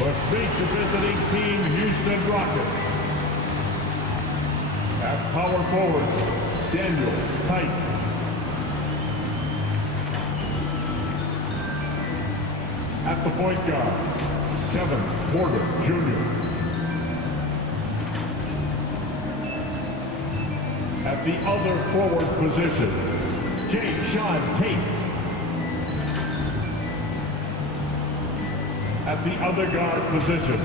Let's meet the visiting team, Houston Rockets. At power forward, Daniel Tice. At the point guard, Kevin Porter Jr. At the other forward position, Jay Sean Tate. At the other guard position,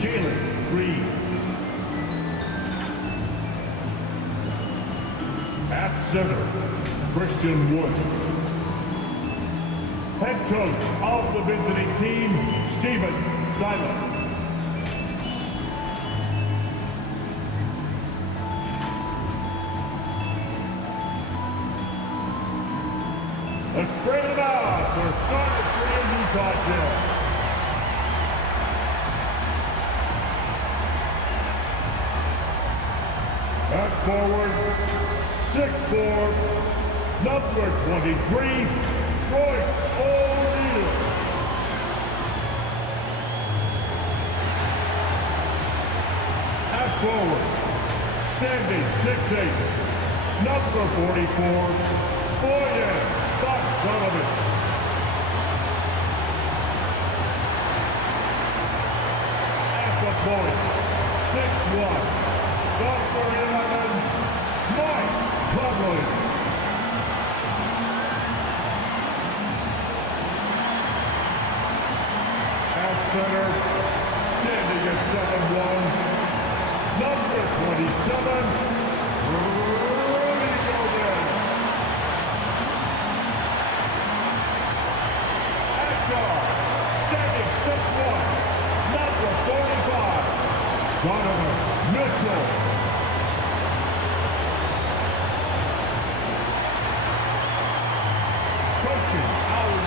Jalen Green. At center, Christian Wood. Head coach of the visiting team, Stephen Silas. Let's bring it out for starting three in Utah Jazz. At forward, 6'4", number 23, Royce O'Neal. At forward, standing 6'8", number 44, Boyan Bogdanovic. At the point, 6'1", number 11, Mike Conley. At center, standing at 7'1", number 27, Rudy Gobert. At guard, standing 6'1", number 45, Donovan Mitchell.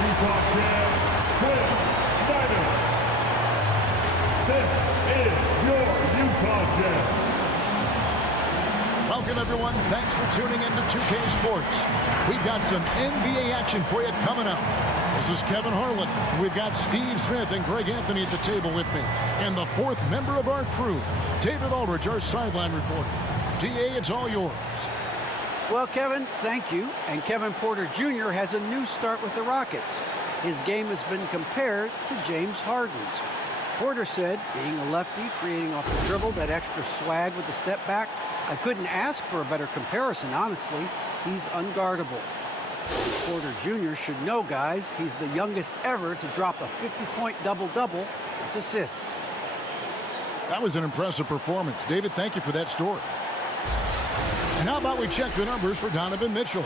Utah Jazz, Quinn Snyder. This is your Utah Jazz. Welcome, everyone. Thanks for tuning in to 2K Sports. We've got some NBA action for you coming up. This is Kevin Harlan. We've got Steve Smith and Greg Anthony at the table with me. And the fourth member of our crew, David Aldridge, our sideline reporter. DA, it's all yours. Well, Kevin, thank you. And Kevin Porter Jr. has a new start with the Rockets. His game has been compared to James Harden's. Porter said, being a lefty, creating off the dribble, that extra swag with the step back, I couldn't ask for a better comparison, honestly. He's unguardable. Porter Jr. should know, guys, he's the youngest ever to drop a 50-point double-double with assists. That was an impressive performance. David, thank you for that story. And how about we check the numbers for Donovan Mitchell?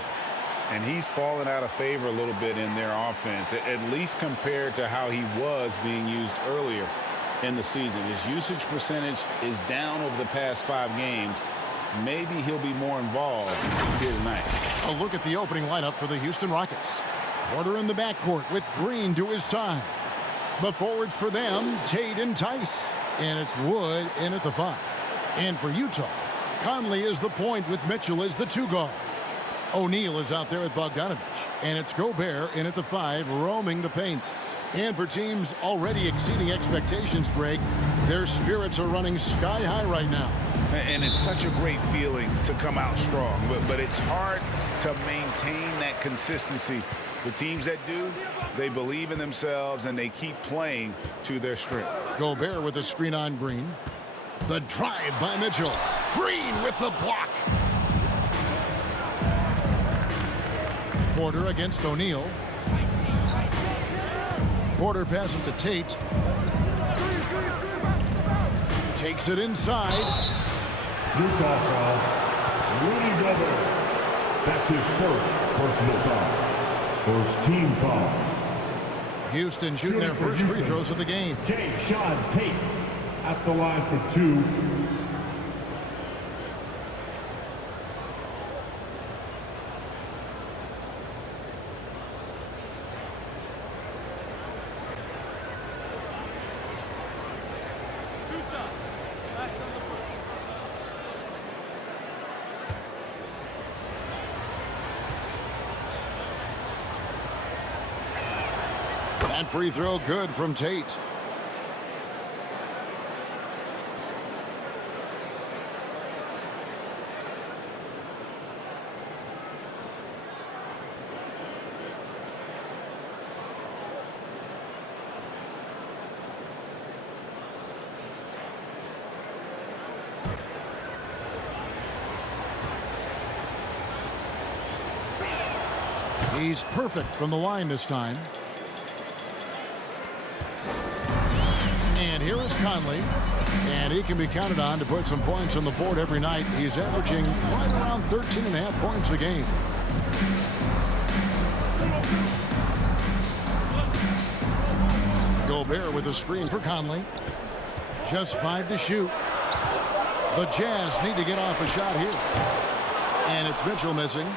And he's fallen out of favor a little bit in their offense, at least compared to how he was being used earlier in the season. His usage percentage is down over the past 5 games. Maybe he'll be more involved here tonight. A look at the opening lineup for the Houston Rockets. Porter in the backcourt with Green to his side. The forwards for them, Tate and Tice. And it's Wood in at the 5. And for Utah, Conley is the point with Mitchell as the 2 guard. O'Neal is out there with Bogdanovic. And it's Gobert in at the 5, roaming the paint. And for teams already exceeding expectations, Greg, their spirits are running sky high right now. And it's such a great feeling to come out strong. But it's hard to maintain that consistency. The teams that do, they believe in themselves and they keep playing to their strength. Gobert with a screen on Green. The drive by Mitchell. Green with the block. Porter against O'Neal. Porter passes to Tate. Takes it inside. Utah foul, Rudy Gobert. That's his first personal foul. First team foul. Houston shooting their first free throws of the game. Jay Sean Tate at the line for 2. That free throw good from Tate. He's perfect from the line this time. And here is Conley. And he can be counted on to put some points on the board every night. He's averaging right around 13.5 points a game. Gobert with a screen for Conley. Just 5 to shoot. The Jazz need to get off a shot here. And it's Mitchell missing.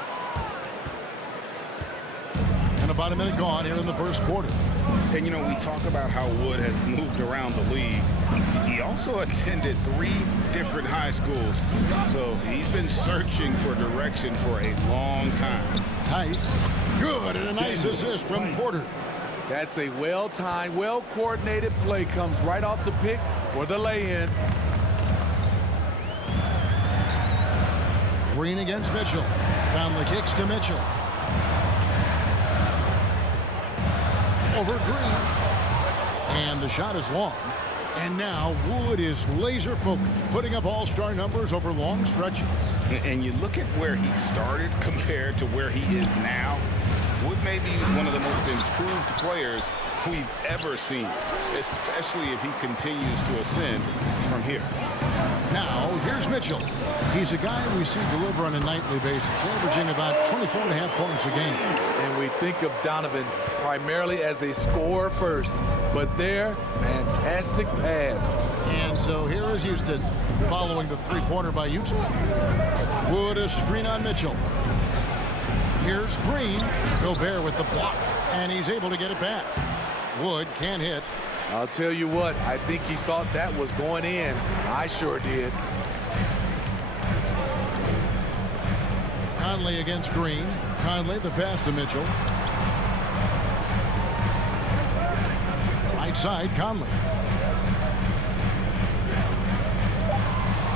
And about a minute gone here in the first quarter. And, you know, we talk about how Wood has moved around the league. He also attended 3 different high schools. So he's been searching for direction for a long time. Tice. Good, and a nice assist from Porter. That's a well-timed, well-coordinated play. Comes right off the pick for the lay-in. Green against Mitchell. Conley kicks to Mitchell. Over Green. And the shot is long. And now Wood is laser focused, putting up all-star numbers over long stretches. And you look at where he started compared to where he is now. Wood may be one of the most improved players we've ever seen, especially if he continues to ascend from here. Now, here's Mitchell. He's a guy we see deliver on a nightly basis, averaging about 24.5 points a game. And we think of Donovan primarily as a scorer first, but there, fantastic pass. And so here is Houston following the three-pointer by Utah. Wood a screen on Mitchell. Here's Green. Gobert with the block, and he's able to get it back. Wood can't hit. I'll tell you what, I think he thought that was going in. I sure did. Conley against Green. Conley the pass to Mitchell. Right side, Conley.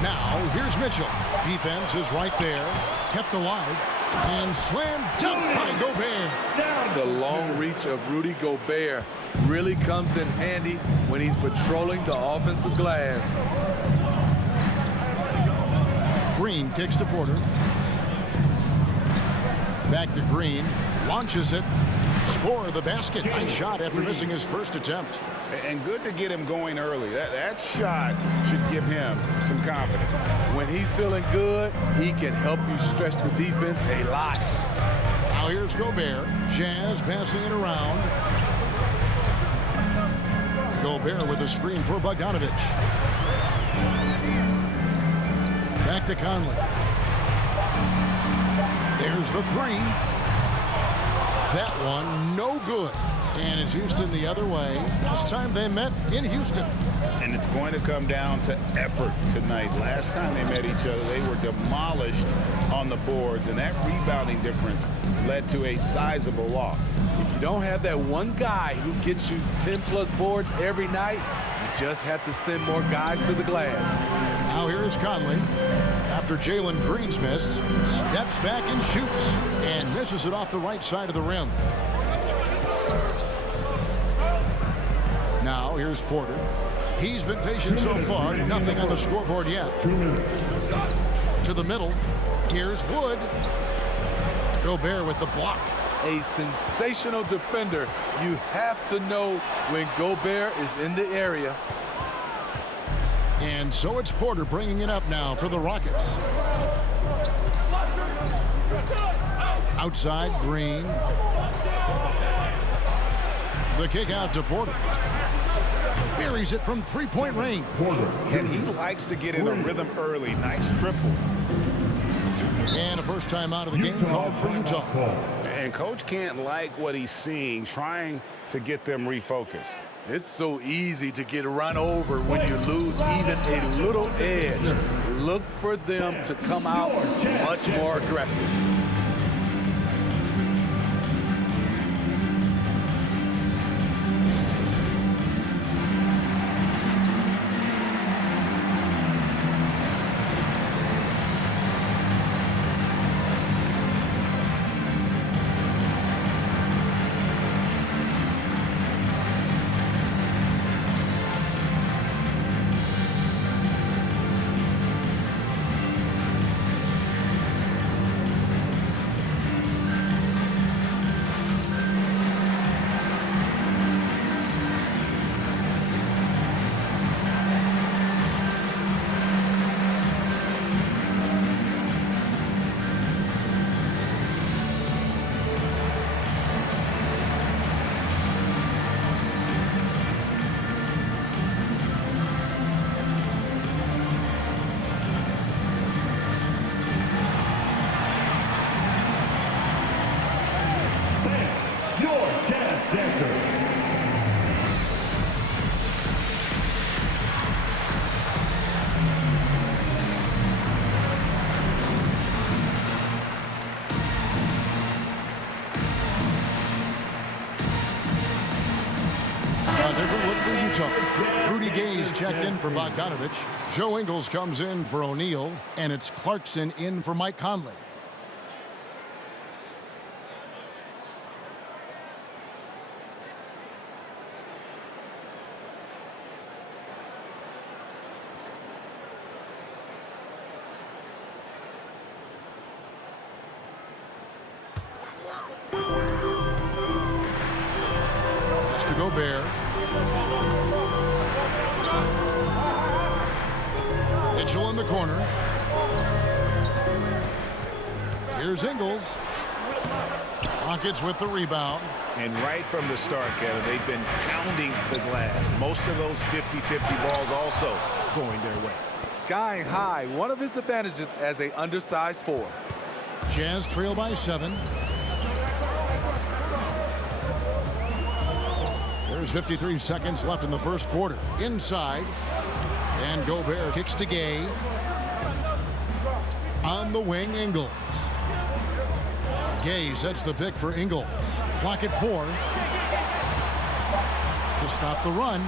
Now, here's Mitchell. Defense is right there. Kept alive. And slam dunk by Gobert. The long reach of Rudy Gobert really comes in handy when he's patrolling the offensive glass. Green kicks to Porter. Back to Green. Launches it. Score the basket. Nice shot after missing his first attempt. And good to get him going early. That shot should give him some confidence. When he's feeling good, he can help you stretch the defense a lot. Now here's Gobert. Jazz passing it around. Gobert with a screen for Bogdanovich. Back to Conley. There's the three. That one, no good. And it's Houston the other way. This time they met in Houston. And it's going to come down to effort tonight. Last time they met each other, they were demolished on the boards, and that rebounding difference led to a sizable loss. If you don't have that one guy who gets you 10-plus boards every night, you just have to send more guys to the glass. Now here is Conley. After Jalen Green's miss, steps back and shoots, and misses it off the right side of the rim. Now here's Porter. He's been patient so far. Nothing on the scoreboard yet. 2 minutes. To the middle. Here's Wood. Gobert with the block. A sensational defender. You have to know when Gobert is in the area. And so it's Porter bringing it up now for the Rockets. Outside, Green. The kick out to Porter. Buries it from three-point range. And he likes to get in a rhythm early. Nice triple. And a first time out of the game called for Utah. And coach can't like what he's seeing, trying to get them refocused. It's so easy to get run over when you lose even a little edge. Look for them to come out much more aggressive. different look for Utah. Rudy Gay's checked in for Bogdanovich. Joe Ingles comes in for O'Neal, and it's Clarkson in for Mike Conley. Gobert. Mitchell in the corner. Here's Ingles. Rockets with the rebound. And right from the start, Kevin, they've been pounding the glass. Most of those 50-50 balls also going their way. Skying high, one of his advantages as a undersized forward. Jazz trail by 7. There's 53 seconds left in the first quarter. Inside. And Gobert kicks to Gay. On the wing, Ingles. Gay sets the pick for Ingles. Clock at 4. To stop the run.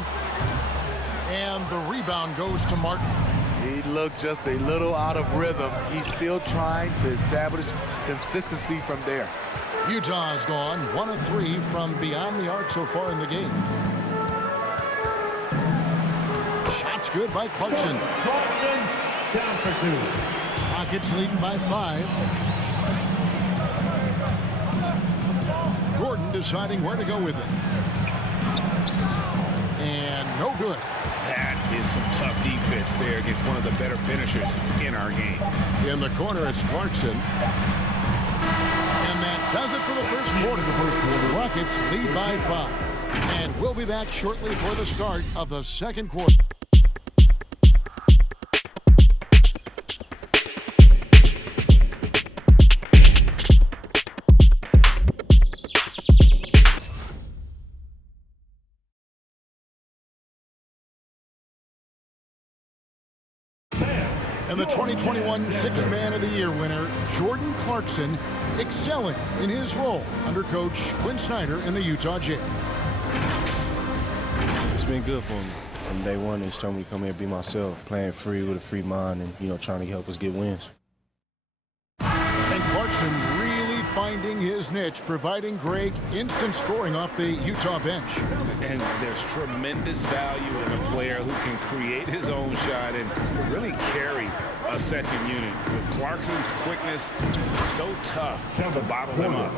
And the rebound goes to Martin. He looked just a little out of rhythm. He's still trying to establish consistency from there. Utah's gone 1 of 3 from beyond the arc so far in the game. Shots good by Clarkson. Clarkson down for 2. Rockets leading by 5. Gordon deciding where to go with it. And no good. That is some tough defense there against one of the better finishers in our game. In the corner, it's Clarkson. And that does it for the first quarter. The Rockets lead by 5. And we'll be back shortly for the start of the second quarter. And the 2021 Sixth Man of the Year winner, Jordan Clarkson, excelling in his role under Coach Quinn Snyder in the Utah Jazz. It's been good for me. From day one, they told me to come here and be myself, playing free with a free mind and, trying to help us get wins. And Clarkson really finding his niche, providing Greg instant scoring off the Utah bench. And there's tremendous value in a player who can create his own shot and really carry a second unit. With Clarkson's quickness, so tough to bottle him up.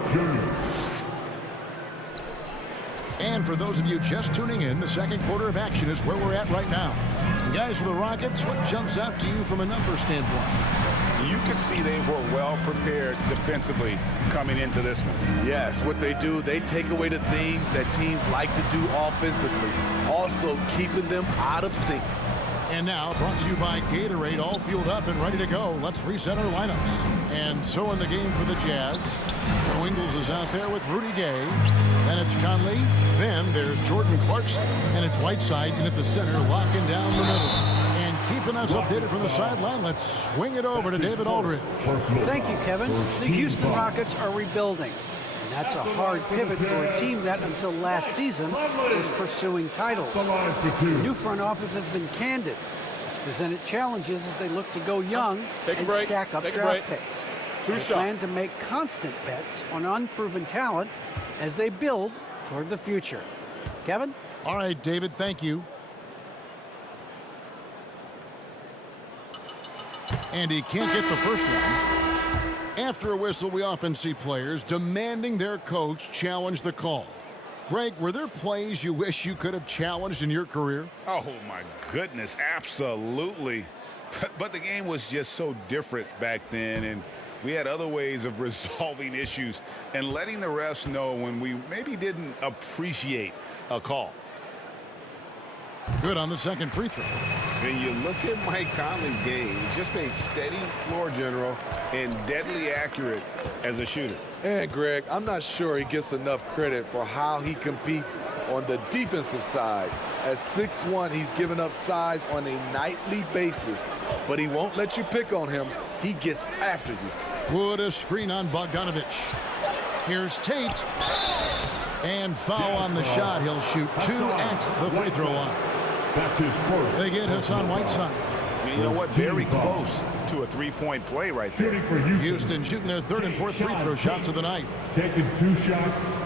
And for those of you just tuning in, the second quarter of action is where we're at right now. And guys, for the Rockets, what jumps out to you from a number standpoint? You could see they were well prepared defensively coming into this one. Yes, what they do, they take away the things that teams like to do offensively, also keeping them out of sync. And now, brought to you by Gatorade, all fueled up and ready to go. Let's reset our lineups. And so in the game for the Jazz, Joe Ingles is out there with Rudy Gay. Then it's Conley. Then there's Jordan Clarkson. And it's Whiteside in at the center, locking down the middle. And keeping us updated from the sideline, let's swing it over to David Aldridge. Thank you, Kevin. The Houston Rockets are rebuilding. And that's a hard pivot for a team that, until last season, was pursuing titles. The new front office has been candid. It's presented challenges as they look to go young and stack up draft picks. They plan to make constant bets on unproven talent as they build toward the future. Kevin? All right, David, thank you. And he can't get the first one. After a whistle, we often see players demanding their coach challenge the call. Greg, were there plays you wish you could have challenged in your career? Oh, my goodness, absolutely. But the game was just so different back then, and we had other ways of resolving issues and letting the refs know when we maybe didn't appreciate a call. Good on the second free throw. When you look at Mike Conley's game, just a steady floor general and deadly accurate as a shooter. And Greg, I'm not sure he gets enough credit for how he competes on the defensive side. At 6'1", he's given up size on a nightly basis, but he won't let you pick on him. He gets after you. Put a screen on Bogdanovich. Here's Tate. And foul on the shot. He'll shoot 2 at the free throw line. That's his first. They get Hassan Whiteside. And you know what? Very close to a three-point play right there. Shooting for Houston. Houston shooting their 3rd and 4th free throw shots of the night. Taking 2 shots.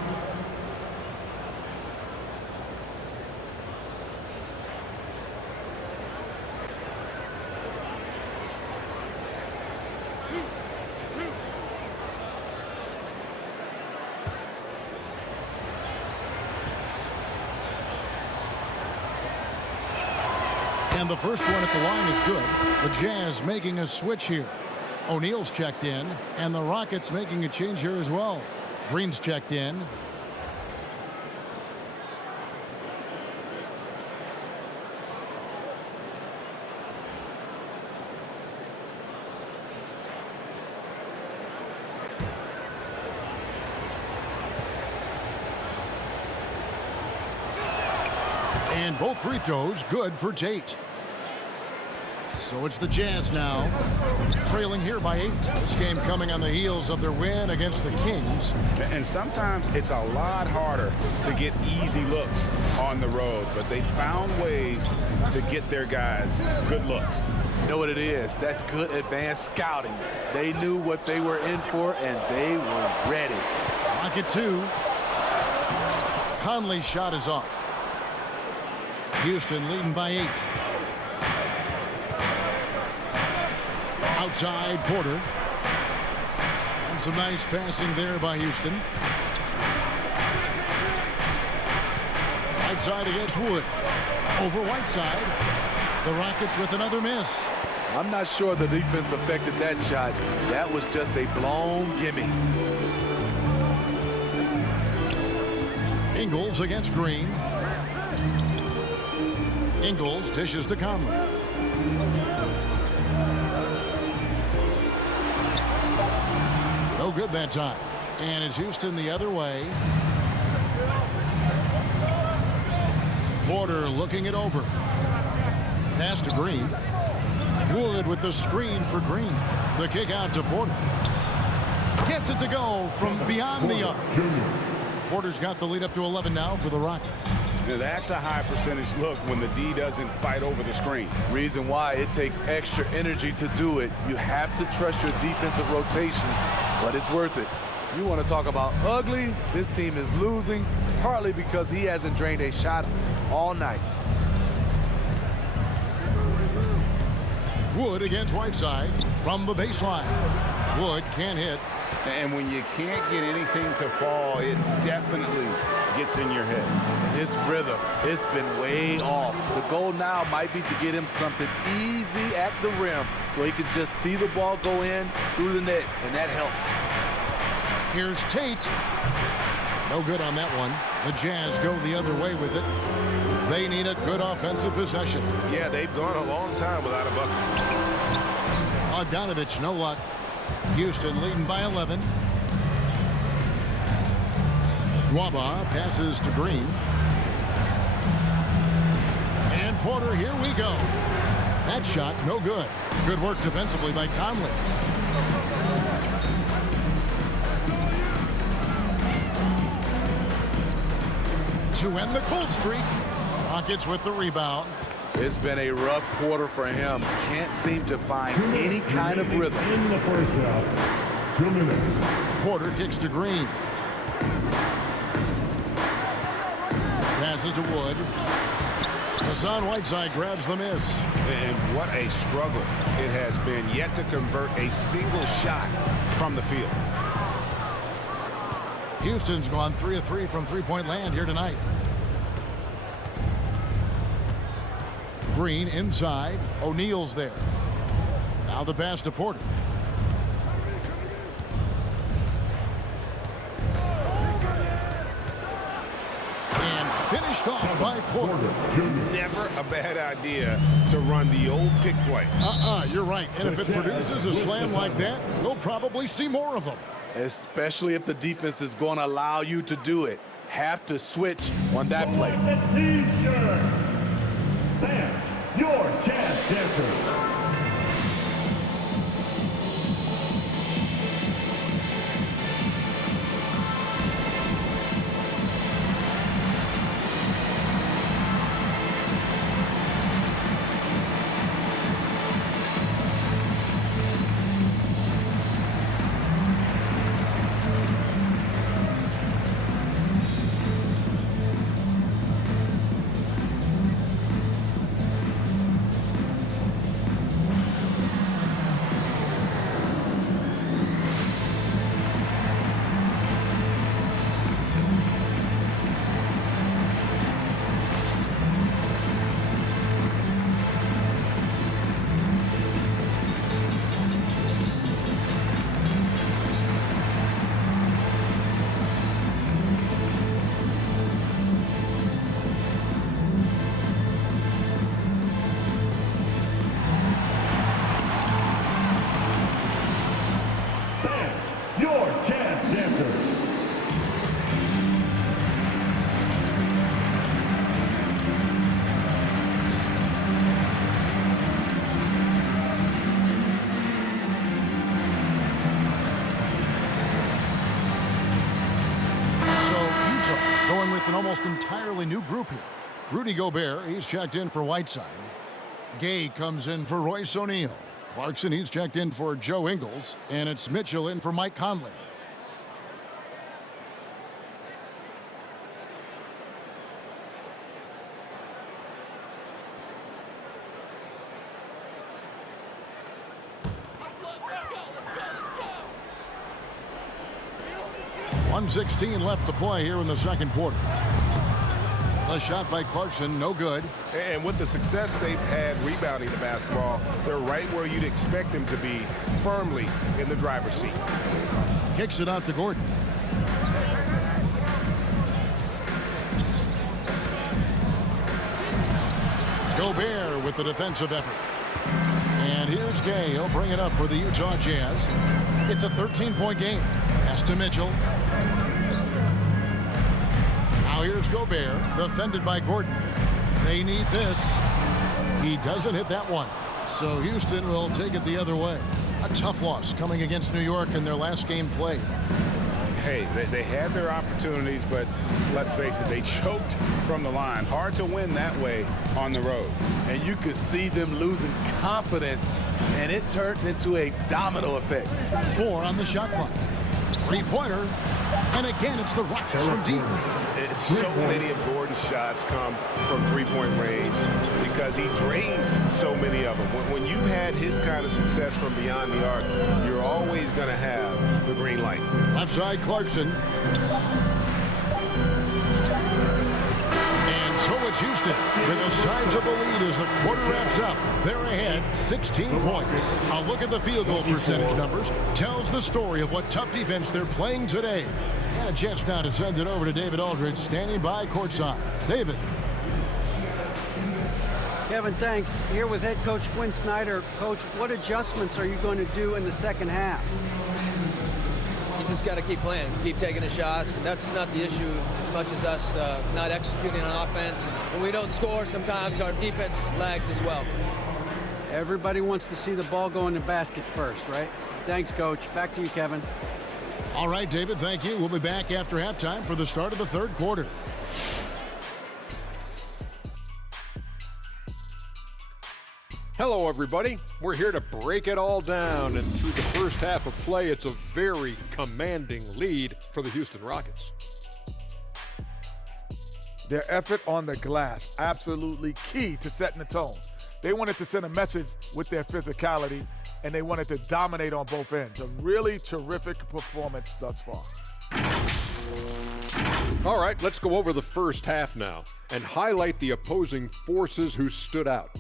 And the first one at the line is good. The Jazz making a switch here. O'Neal's checked in, and the Rockets making a change here as well. Green's checked in. And both free throws good for Tate. So it's the Jazz now, trailing here by 8. This game coming on the heels of their win against the Kings. And sometimes it's a lot harder to get easy looks on the road, but they found ways to get their guys good looks. You know what it is? That's good advanced scouting. They knew what they were in for, and they were ready. Rocket 2. Conley's shot is off. Houston leading by 8. Outside Porter. And some nice passing there by Houston. Whiteside against Wood. Over Whiteside. The Rockets with another miss. I'm not sure the defense affected that shot. That was just a blown gimme. Ingles against Green. Ingles dishes to Conley. No good that time. And it's Houston the other way. Porter looking it over. Pass to Green. Wood with the screen for Green. The kick out to Porter. Gets it to go from beyond the arc. Porter's got the lead up to 11 now for the Rockets. Now that's a high percentage look when the D doesn't fight over the screen. Reason why it takes extra energy to do it. You have to trust your defensive rotations, but it's worth it. You want to talk about ugly? This team is losing, partly because he hasn't drained a shot all night. Wood against Whiteside from the baseline. Wood can't hit. And when you can't get anything to fall, it definitely gets in your head. And his rhythm, it's been way off. The goal now might be to get him something easy at the rim so he can just see the ball go in through the net, and that helps. Here's Tate. No good on that one. The Jazz go the other way with it. They need a good offensive possession. Yeah, they've gone a long time without a bucket. Bogdanovich, no luck. Houston leading by 11. Guaba passes to Green. And Porter, here we go. That shot, no good. Good work defensively by Conley. To end the cold streak. Rockets with the rebound. It's been a rough quarter for him. Can't seem to find any kind of rhythm. In the first half, 2 minutes. Porter kicks to Green. Passes to Wood. Hassan Whiteside grabs the miss. And what a struggle it has been yet to convert a single shot from the field. Houston's gone 3 of 3 from three-point land here tonight. Green inside. O'Neal's there. Now the pass to Porter. And finished off by Porter. Never a bad idea to run the old pick play. You're right. And if it produces a slam like that, we'll probably see more of them. Especially if the defense is going to allow you to do it. Have to switch on that play. T-shirt. Fans, your Jazz dancer. almost entirely new group here. Rudy Gobert, he's checked in for Whiteside. Gay comes in for Royce O'Neal. Clarkson, he's checked in for Joe Ingles. And it's Mitchell in for Mike Conley. .116 left to play here in the second quarter. The shot by Clarkson, no good. And with the success they've had rebounding the basketball, they're right where you'd expect them to be, firmly in the driver's seat. Kicks it out to Gordon. Gobert with the defensive effort. And here's Gay. He'll bring it up for the Utah Jazz. It's a 13-point game. Pass to Mitchell. Now here's Gobert, defended by Gordon. They need this. He doesn't hit that one. So Houston will take it the other way. A tough loss coming against New York in their last game played. Hey, they had their opportunities, but let's face it, they choked from the line. Hard to win that way on the road. And you could see them losing confidence, and it turned into a domino effect. 4 on the shot clock. Three-pointer. And again, it's the Rockets from deep. So many of Gordon's shots come from three-point range because he drains so many of them. When you've had his kind of success from beyond the arc, you're always going to have the green light. Left side, Clarkson. And so it's Houston with a sizable lead as the quarter wraps up. They're ahead 16 points. A look at the field goal percentage numbers tells the story of what tough defense they're playing today. And a chance now to send it over to David Aldridge, standing by courtside. David. Kevin, thanks. Here with head coach Quinn Snyder. Coach, what adjustments are you going to do in the second half? You just got to keep playing, keep taking the shots. That's not the issue as much as us not executing on offense. When we don't score, sometimes our defense lags as well. Everybody wants to see the ball go in the basket first, right? Thanks, Coach. Back to you, Kevin. All right, David, thank you. We'll be back after halftime for the start of the third quarter. Hello, everybody. We're here to break it all down, and through the first half of play, it's a very commanding lead for the Houston Rockets. Their effort on the glass, absolutely key to setting the tone. They wanted to send a message with their physicality, and they wanted to dominate on both ends. A really terrific performance thus far. All right, let's go over the first half now and highlight the opposing forces who stood out.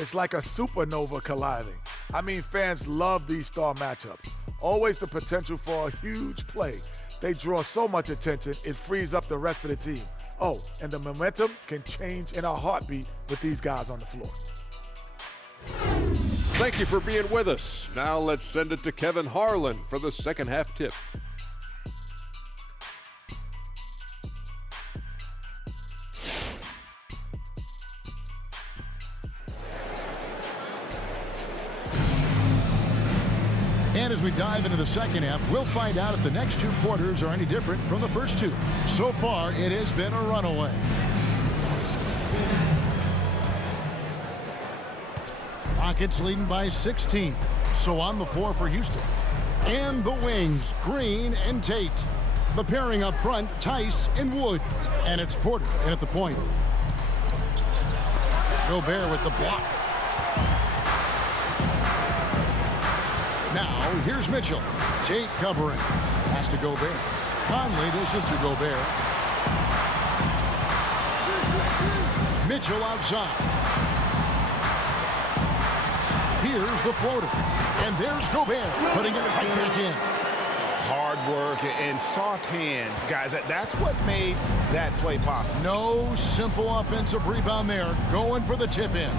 It's like a supernova colliding. I mean, fans love these star matchups. Always the potential for a huge play. They draw so much attention, it frees up the rest of the team. Oh, and the momentum can change in a heartbeat with these guys on the floor. Thank you for being with us. Now let's send it to Kevin Harlan for the second half tip. And as we dive into the second half, we'll find out if the next two quarters are any different from the first two. So far, it has been a runaway. Rockets leading by 16. So on the floor for Houston. And the wings, Green and Tate. The pairing up front, Tice and Wood. And it's Porter in at the point. Gobert with the block. Now, here's Mitchell. Tate covering. Pass to Gobert. Conley dishes to Gobert. Mitchell outside. Here's the floater. And there's Gobert, putting it right back in. Hard work and soft hands, guys. That's what made that play possible. No simple offensive rebound there. Going for the tip in.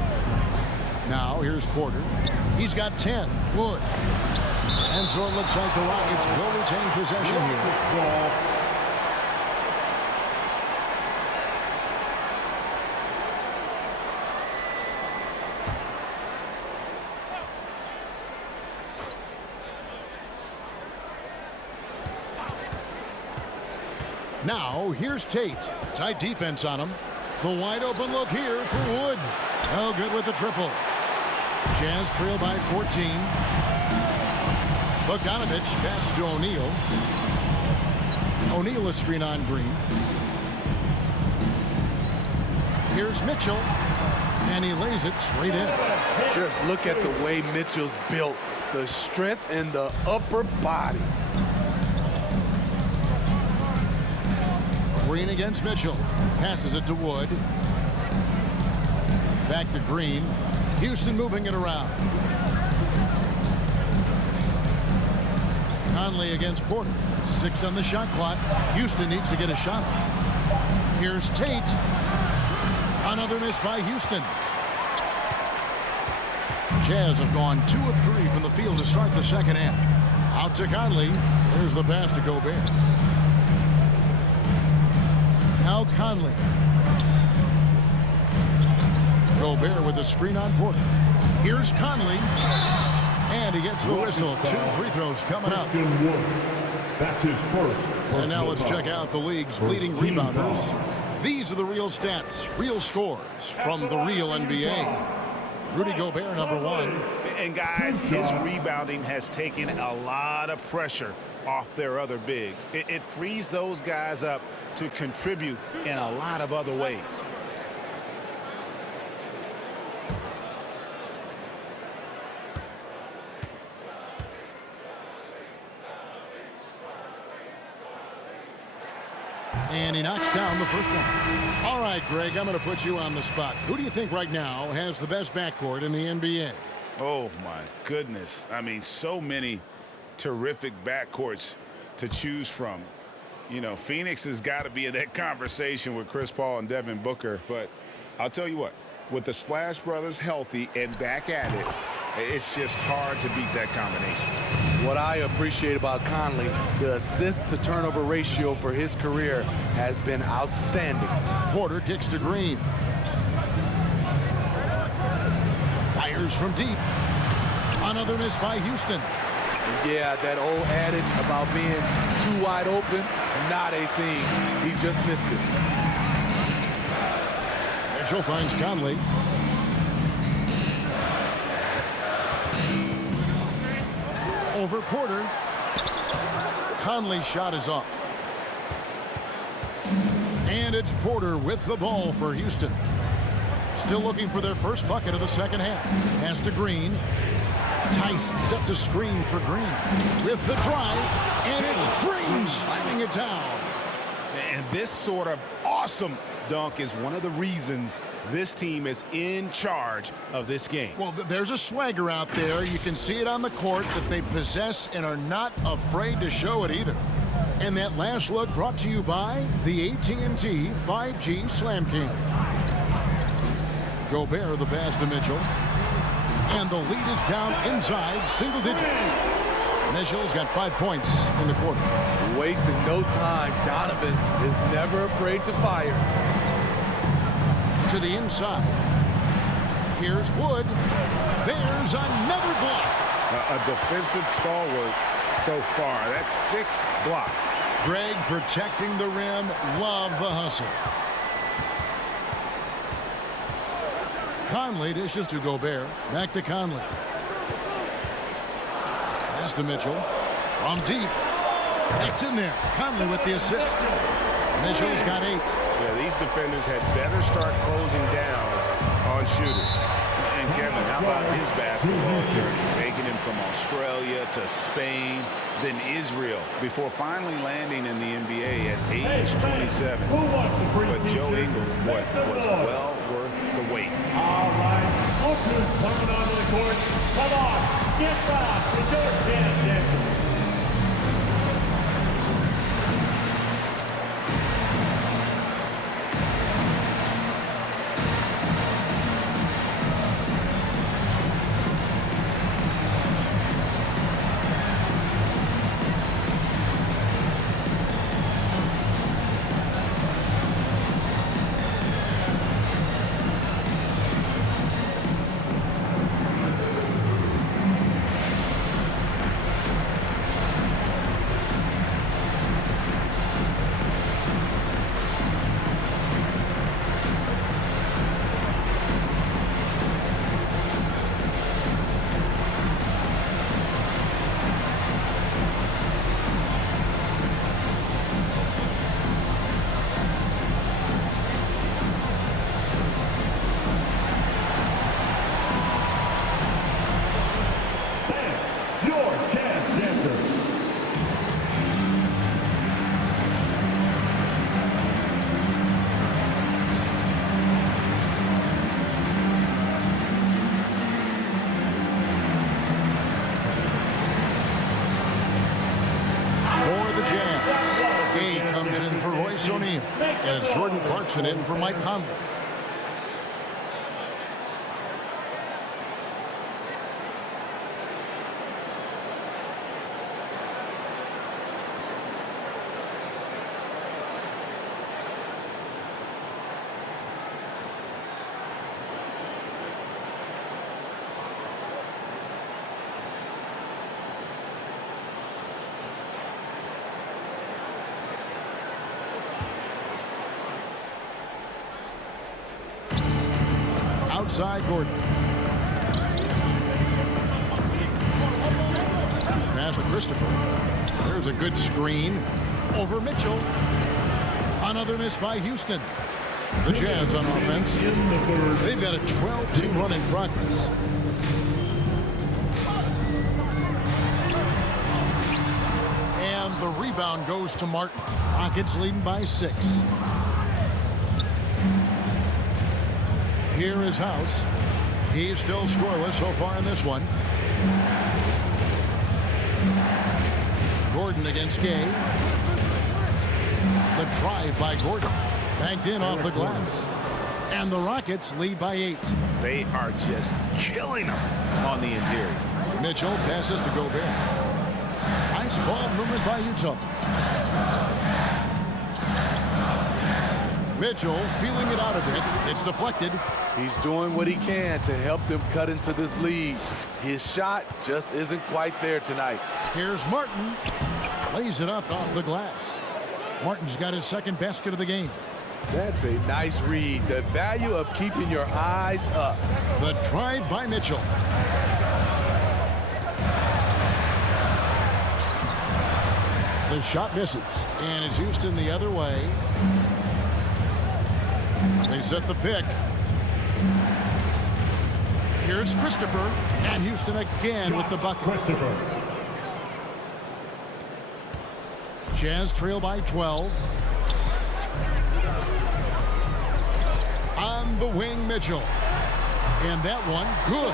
Now, here's Porter. He's got 10. Wood. And so it looks like the Rockets will retain possession here. Now, here's Tate. Tight defense on him. The wide open look here for Wood. No good with the triple. Jazz trail by 14. Bogdanovich passes to O'Neal. O'Neal a screen on Green. Here's Mitchell. And he lays it straight in. Just look at the way Mitchell's built. The strength in the upper body. Green against Mitchell. Passes it to Wood. Back to Green. Houston moving it around. Conley against Porter. 6 on the shot clock. Houston needs to get a shot. Here's Tate. Another miss by Houston. Jazz have gone 2 of 3 from the field to start the second half. Out to Conley. There's the pass to Gobert. Now Conley. Gobert with the screen on Porter. Here's Conley. And he gets the whistle. 2 free throws coming up. That's his first. And now let's check out the league's leading rebounders. These are the real stats, real scores from the real NBA. Rudy Gobert, number 1. And guys, his rebounding has taken a lot of pressure off their other bigs. It frees those guys up to contribute in a lot of other ways. And he knocks down the first one. All right, Greg, I'm going to put you on the spot. Who do you think right now has the best backcourt in the NBA? Oh, my goodness. I mean, so many terrific backcourts to choose from. You know, Phoenix has got to be in that conversation with Chris Paul and Devin Booker. But I'll tell you what, with the Splash Brothers healthy and back at it, it's just hard to beat that combination. What I appreciate about Conley, the assist-to-turnover ratio for his career has been outstanding. Porter kicks to Green. Fires from deep. Another miss by Houston. Yeah, that old adage about being too wide open, not a thing. He just missed it. Mitchell finds Conley. Over Porter. Conley's shot is off. And it's Porter with the ball for Houston. Still looking for their first bucket of the second half. Pass to Green. Tice sets a screen for Green. With the drive. And it's Green slamming it down. And this sort of awesome dunk is one of the reasons this team is in charge of this game. Well, there's a swagger out there. You can see it on the court that they possess and are not afraid to show it either. And that last look brought to you by the AT&T 5G Slam King. Gobert the pass to Mitchell. And the lead is down inside single digits. Mitchell's got 5 points in the quarter. Wasting no time. Donovan is never afraid to fire. To the inside. Here's Wood. There's another block. A defensive stalwart so far. That's 6 blocks. Greg protecting the rim. Love the hustle. Conley dishes to Gobert. Back to Conley. Pass to Mitchell. From deep. It's in there. Conley with the assist. Mitchell's got 8. Yeah, these defenders had better start closing down on shooting. And Kevin, how about his basketball journey? Taking him from Australia to Spain, then Israel, before finally landing in the NBA at age 27. But Joe Ingles, boy, was well worth the wait. All right, Oakland's coming onto the court. Come on, get back. It's your chance, Jackson. Royce O'Neal. And it's Jordan Clarkson in for Mike Conley. Outside Gordon. Pass to Christopher. There's a good screen over Mitchell. Another miss by Houston. The Jazz on offense. They've got a 12-2 run in progress. And the rebound goes to Martin. Rockets leading by 6. Here is House. He's still scoreless so far in this one. Gordon against Gay. The drive by Gordon. Banked in off the glass. And the Rockets lead by 8. They are just killing them on the interior. Mitchell passes to Gobert. Nice ball movement by Utah. Mitchell feeling it out a bit. It's deflected. He's doing what he can to help them cut into this lead. His shot just isn't quite there tonight. Here's Martin. Lays it up off the glass. Martin's got his second basket of the game. That's a nice read. The value of keeping your eyes up. The drive by Mitchell. The shot misses. And it's Houston the other way. They set the pick. Here's Christopher. And Houston again with the bucket. Christopher. Jazz trail by 12. On the wing, Mitchell. And that one, good.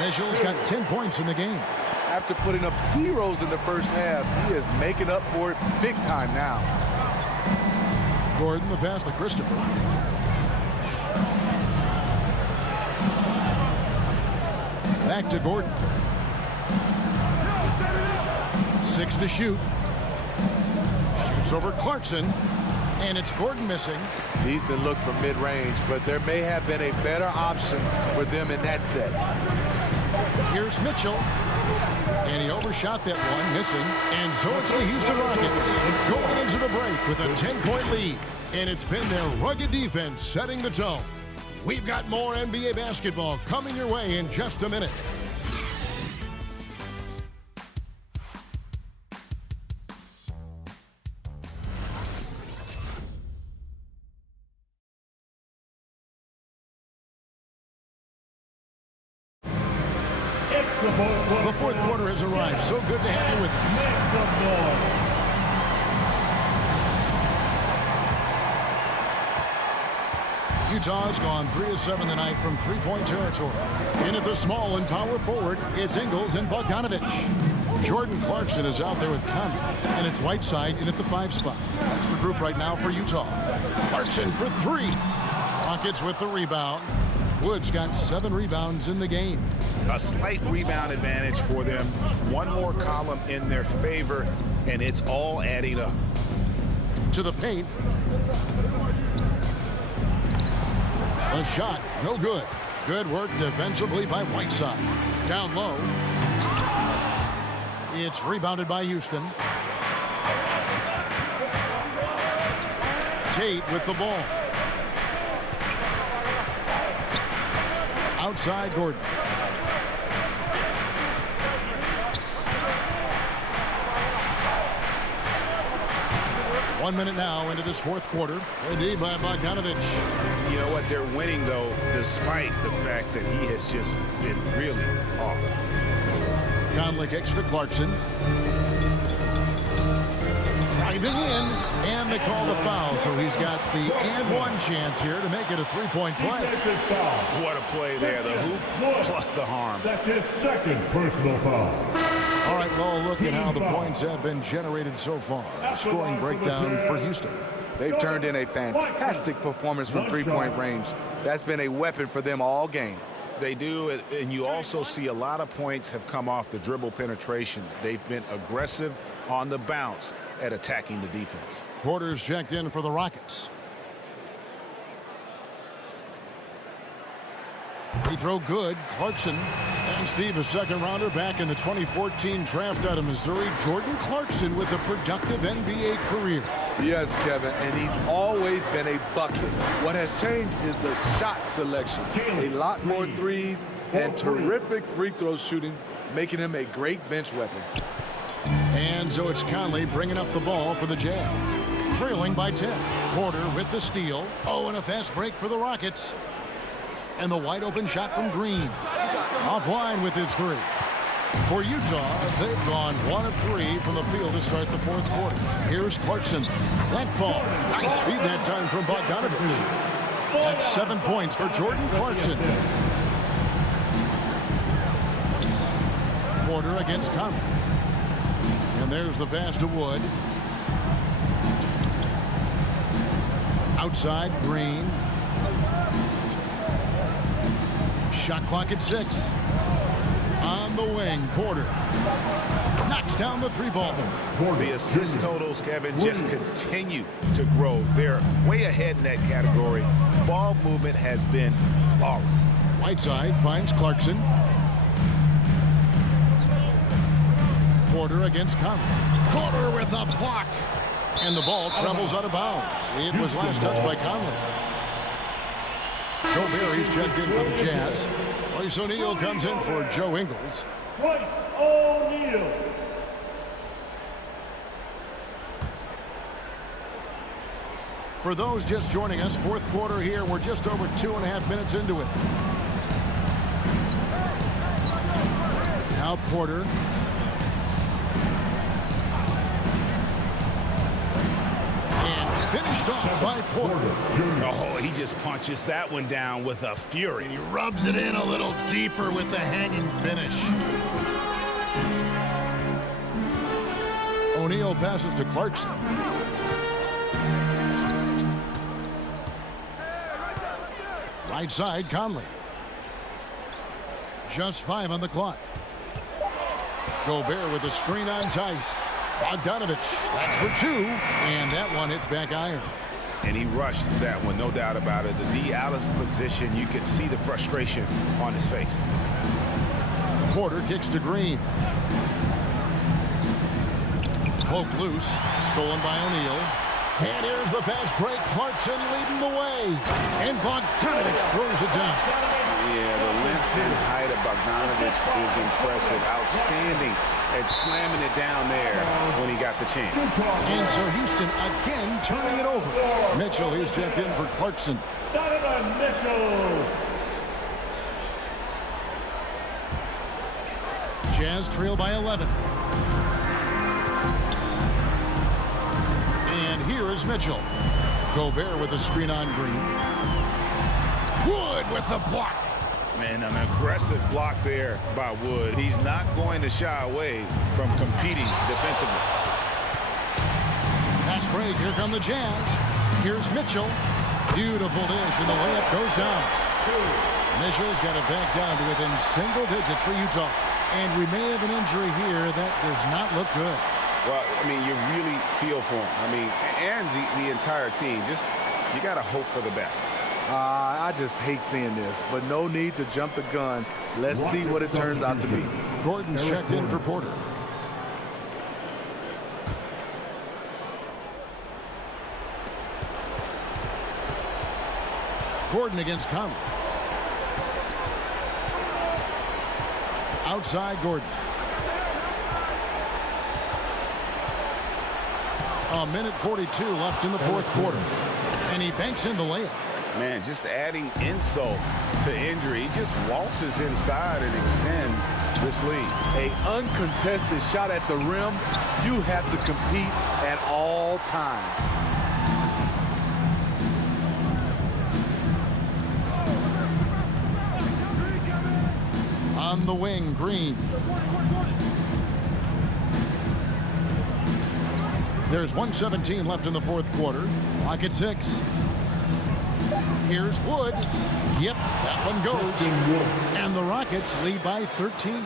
Mitchell's got 10 points in the game. After putting up zeros in the first half, he is making up for it big time now. Gordon, the pass to Christopher. Back to Gordon. 6 to shoot. Shoots over Clarkson. And it's Gordon missing. Decent look from mid-range, but there may have been a better option for them in that set. Here's Mitchell. And he overshot that one, missing. And so it's the Houston Rockets going into the break with a 10-point lead. And it's been their rugged defense setting the tone. We've got more NBA basketball coming your way in just a minute. The fourth quarter has arrived. So good to have you with us. Utah's gone 3 of 7 tonight from three-point territory. In at the small and power forward, it's Ingles and Bogdanovich. Jordan Clarkson is out there with Conley, and it's Whiteside in at the 5 spot. That's the group right now for Utah. Clarkson for 3. Rockets with the rebound. Wood's got 7 rebounds in the game. A slight rebound advantage for them. One more column in their favor, and it's all adding up. To the paint. A shot, no good. Good work defensively by Whiteside. Down low. It's rebounded by Houston. Tate with the ball. Outside Gordon. One minute now into this fourth quarter. Indeed by Bogdanovich. You know what? They're winning, though, despite the fact that he has just been really off. Conley kicks to Clarkson. Driving in, and they call the foul, so he's got the and one chance here to make it a three-point play. What a play there, the hoop plus the harm. That's his second personal foul. All right, well, look at how the points have been generated so far. Scoring breakdown for Houston. They've turned in a fantastic performance from three-point range. That's been a weapon for them all game. They do, and you also see a lot of points have come off the dribble penetration. They've been aggressive on the bounce at attacking the defense. Porter's checked in for the Rockets. Free throw good. Clarkson. And Steve, a second-rounder back in the 2014 draft out of Missouri. Jordan Clarkson with a productive NBA career. Yes, Kevin, and he's always been a bucket. What has changed is the shot selection. A lot more threes and terrific free throw shooting, making him a great bench weapon. And so it's Conley bringing up the ball for the Jazz. Trailing by 10. Porter with the steal. Oh, and a fast break for the Rockets. And the wide open shot from Green. Offline with his three. For Utah, they've gone 1 of 3 from the field to start the fourth quarter. Here's Clarkson. That ball. Nice feed that time from Bogdanovich. That's 7 points for Jordan Clarkson. Porter against Conley. And there's the pass to Wood. Outside, Green. Shot clock at 6. On the wing, Porter knocks down the three ball. The assist totals, Kevin, just continue to grow. They're way ahead in that category. Ball movement has been flawless. Whiteside finds Clarkson. Porter against Conley. Porter with a block. And the ball travels out of bounds. It was last touched by Conley. Gobert, he's checked in for the Jazz. Royce O'Neal comes in for Joe Ingles. Royce O'Neal. For those just joining us, fourth quarter here. We're just over 2.5 minutes into it. Now Porter. Finished off by Porter. Oh, he just punches that one down with a fury. And he rubs it in a little deeper with the hanging finish. O'Neal passes to Clarkson. Right side, Conley. Just 5 on the clock. Gobert with a screen on Tice. Bogdanovich, that's for 2, and that one hits back iron. And he rushed that one, no doubt about it. The D. Allen's position, you could see the frustration on his face. Porter kicks to Green. Poke loose, stolen by O'Neal. And here's the fast break. Clarkson leading the way. And Bogdanovich throws it down. Yeah, the length and height of Bogdanovich is impressive. Outstanding at slamming it down there when he got the chance. And so Houston again turning it over. Mitchell, he's checked in for Clarkson. Donovan Mitchell. Jazz trail by 11. And here is Mitchell. Gobert with a screen on Green. Wood with the block. Man, an aggressive block there by Wood. He's not going to shy away from competing defensively. Pass break. Here come the Jazz. Here's Mitchell. Beautiful dish, and the layup goes down. Mitchell's got it back down to within single digits for Utah. And we may have an injury here that does not look good. Well, I mean, you really feel for him. I mean, and the entire team. Just, you got to hope for the best. I just hate seeing this, but no need to jump the gun. Let's see what it turns out to be. Gordon's checked in for Porter. Gordon against Conley. Outside Gordon. A minute 42 left in the fourth quarter. And he banks in the layup. Man, just adding insult to injury. He just waltzes inside and extends this lead. An uncontested shot at the rim, you have to compete at all times. On the wing, Green. There's 1:17 left in the fourth quarter. Clock at 6. Here's Wood. Yep, that one goes. And the Rockets lead by 13.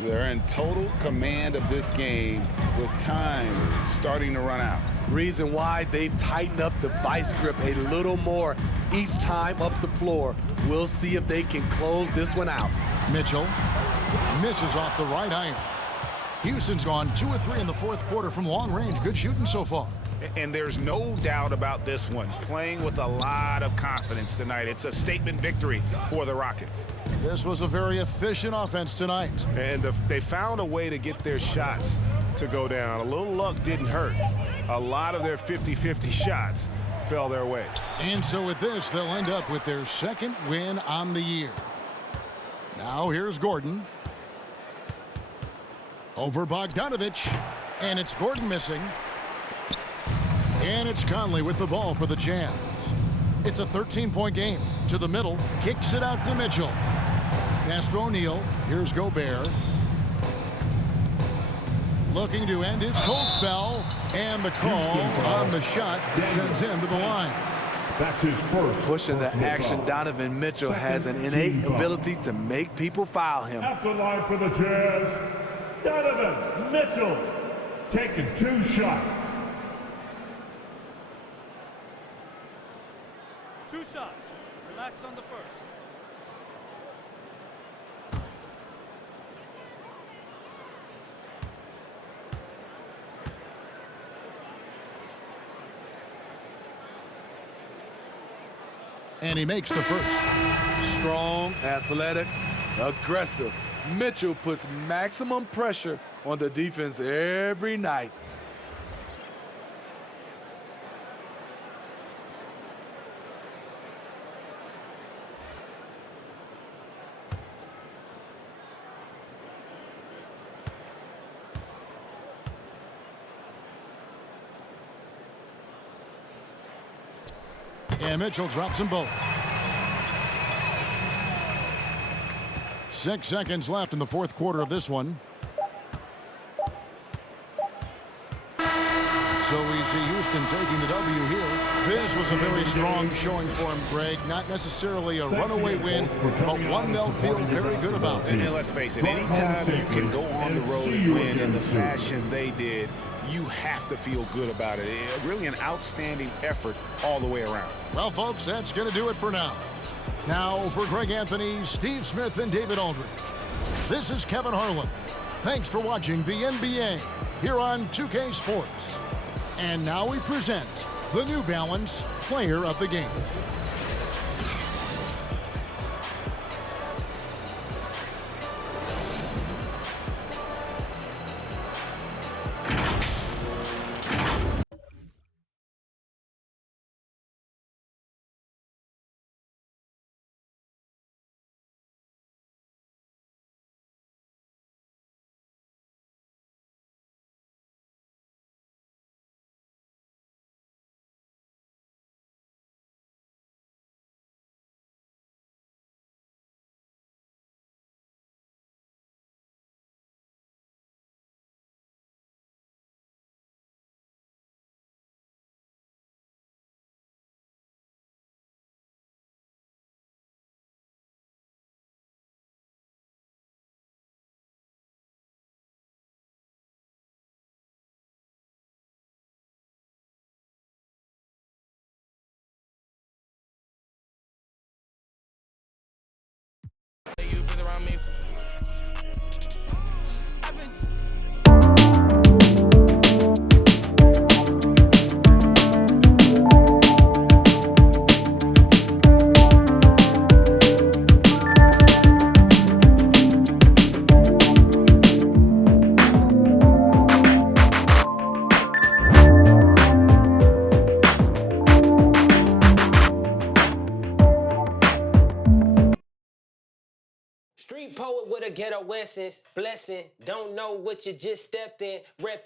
They're in total command of this game with time starting to run out. Reason why they've tightened up the vice grip a little more each time up the floor. We'll see if they can close this one out. Mitchell misses off the right iron. Houston's gone 2 of 3 in the fourth quarter from long range. Good shooting so far. And there's no doubt about this one. Playing with a lot of confidence tonight. It's a statement victory for the Rockets. This was a very efficient offense tonight. And they found a way to get their shots to go down. A little luck didn't hurt. A lot of their 50-50 shots fell their way. And so with this, they'll end up with their second win on the year. Now here's Gordon. Over Bogdanovich. And it's Gordon missing. And it's Conley with the ball for the Jazz. It's a 13-point game. To the middle. Kicks it out to Mitchell. Pass to O'Neal. Here's Gobert. Looking to end his cold spell. And the call on the shot sends him to the line. That's his first. Pushing the action, Donovan Mitchell has an innate ability to make people foul him. At the line for the Jazz, Donovan Mitchell taking 2 shots. 2 shots. Relax on the first. And he makes the first. Strong, athletic, aggressive. Mitchell puts maximum pressure on the defense every night. And Mitchell drops them both. 6 seconds left in the fourth quarter of this one. So we see Houston taking the W here. This was a very strong showing for him, Greg. Not necessarily a runaway win, but one they'll feel very good about. And let's face it, anytime you can go on the road and win in the fashion they did, you have to feel good about it. Really an outstanding effort all the way around. Well, folks, that's going to do it for now. Now, for Greg Anthony, Steve Smith, and David Aldridge, this is Kevin Harlan. Thanks for watching the NBA here on 2K Sports. And now we present the New Balance Player of the Game. You've been around me. Street poet with a ghetto essence, blessing. Don't know what you just stepped in. Rep